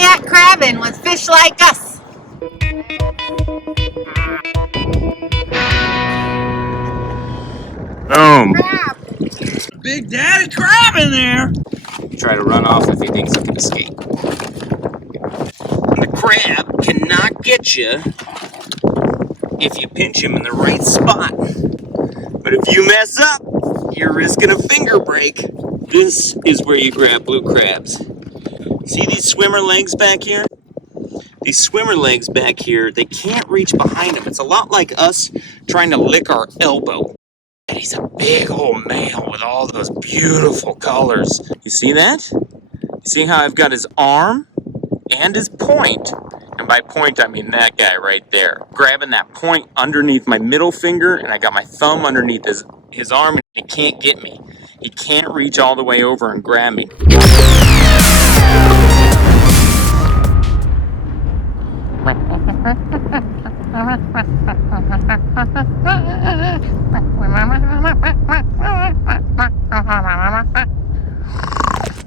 kayak crabbing with fish like us. Boom. Crab. Big daddy crab in there. Try to run off if he thinks he can escape. The crab cannot get you if you pinch him in the right spot. But if you mess up, you're risking a finger break. This is where you grab blue crabs. See these swimmer legs back here? These swimmer legs back here, they can't reach behind them. It's a lot like us trying to lick our elbow. And he's a big old male with all those beautiful colors. You see that? You see how I've got his arm and his point? And by point, I mean that guy right there. Grabbing that point underneath my middle finger, and I got my thumb underneath his arm, and he can't get me. He can't reach all the way over and grab me.